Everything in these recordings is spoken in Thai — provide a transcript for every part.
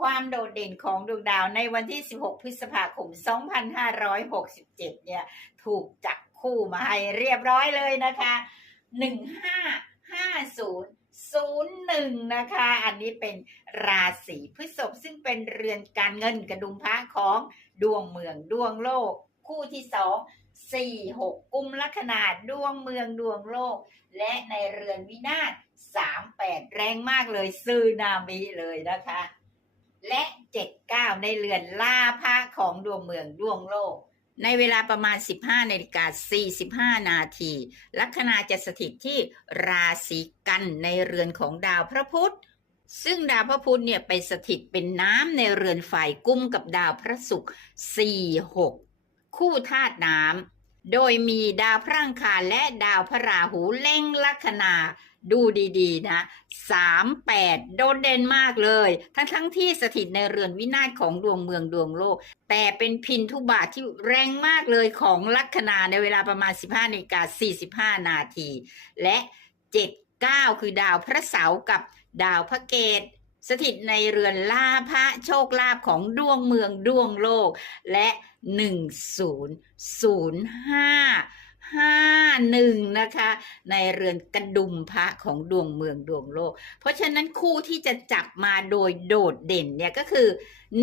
ความโดดเด่นของดวงดาวในวันที่ 16 พฤษภาคม 2567 เนี่ย ถูกจับคู่มาให้เรียบร้อยเลยนะคะ 155001 นะคะ อันนี้เป็นราศีพฤษภซึ่งเป็นเรือนการเงินกระดุมพระของดวงเมืองดวงโลก คู่ที่สองสี่หกกุมลัคนาดวงเมืองดวงโลก และในเรือนวินาศสามแปดแรงมากเลยซืนามิเลยนะคะ และเจ็ดเก้าในเรือนล่าพระของดวงเมืองดวงโลก ในเวลาประมาณ 15นาฬิกา45 นาที ลัคนาจะสถิตที่ราศีกันในเรือนของดาวพระพุธซึ่งดาวพระพุธเนี่ยไปสถิตเป็นน้ำในเรือนฝ่ายกุมกับดาวพระศุกร์4 6 คู่ธาตุน้ำ โดยมีดาวพระอังคารและดาวพระราหูเล็งลัคนาดูดีๆ นะสามแปดโดดเด่นมากเลย ทั้งทั้งที่สถิตในเรือนวินาศของดวงเมืองดวงโลก แต่เป็นพินทุบาทที่แรงมากเลยของลัคนาในเวลาประมาณ 15นาฬิกา45 นาที และ 7 9 คือดาวพระเสาร์กับดาวพระเกต สถิตในเรือนลาภะโชคลาภของดวงเมืองดวงโลก และ 100551 นะคะ ในเรือนกระดุมพระของดวงเมืองดวงโลก เพราะฉะนั้นคู่ที่จะจับมาโดยโดดเด่นเนี่ยก็คือ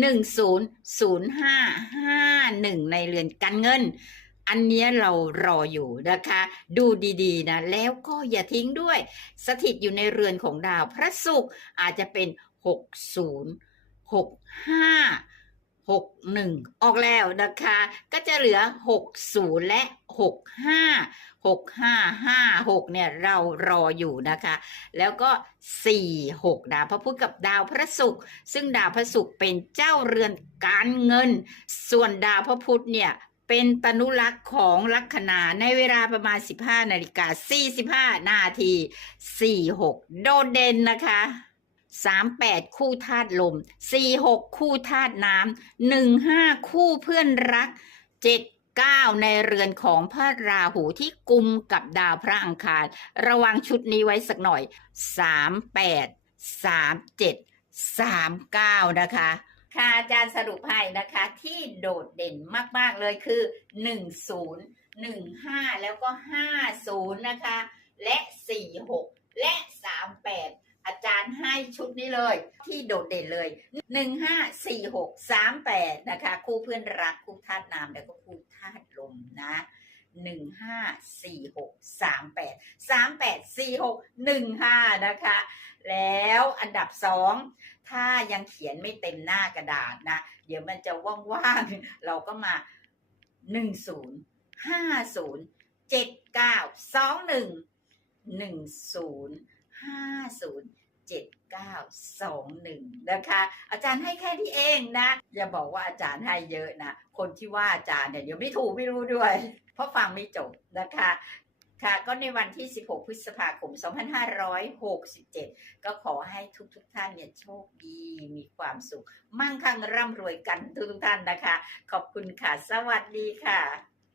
100551 ในเรือนการเงิน อันนี้เรารออยู่นะคะ ดูดีๆนะแล้วก็อย่าทิ้งด้วย สถิตอยู่ในเรือนของดาวพระศุกร์อาจจะเป็น 60 65 61 ออกแล้วนะคะ ก็จะเหลือ 60 และ 65 6556 เนี่ยเรารออยู่นะคะ แล้วก็ 4 6 ดาวพระพุธกับดาวพระศุกร์ซึ่งดาวพระศุกร์เป็นเจ้าเรือนการเงิน ส่วนดาวพระพุธเนี่ย เป็นตนุลักษณ์ของลัคนาในเวลาประมาณ 15นาฬิกา45 นาที 46 โดดเด่นนะคะ38คู่ธาตุลม46คู่ธาตุน้ำ15คู่เพื่อนรัก79ในเรือนของพระราหูที่กุมกับดาวพระอังคาร ระวังชุดนี้ไว้สักหน่อย38 37 39นะคะ ค่ะอาจารย์สรุปให้นะคะที่โดดเด่นมาก ๆ เลยคือ 10 15 แล้วก็ 50 นะคะ และ 46 และ 38 อาจารย์ให้ชุดนี้เลย ที่โดดเด่นเลย 15 46 38 นะคะ คู่เพื่อนรักคู่ธาตุน้ำแล้วก็คู่ หนึ่งห้าสี่หกสามแปดสามแปดสี่หกหนึ่งห้านะคะ แล้วอันดับสองถ้ายังเขียนไม่เต็มหน้ากระดาษนะ เดี๋ยวมันจะว่างๆ เราก็มาหนึ่งศูนย์ห้าศูนย์เจ็ดเก้าสองหนึ่งหนึ่งศูนย์ห้าศูนย์ะคะ อาจารย์ให้แค่นี้เองนะ อย่าบอกว่าอาจารย์ให้เยอะนะ คนที่ว่าอาจารย์เนี่ยเดี๋ยวไม่ถูกไม่รู้ด้วย เพราะฟังไม่จบนะคะค่ะก็ในวันที่ 16 พฤษภาคม 2567 ก็ขอให้ทุกทุกๆท่านเนี่ยโชคดี มีความสุข มั่งคั่งร่ำรวยกันทุกๆท่านนะคะ ขอบคุณค่ะ สวัสดีค่ะ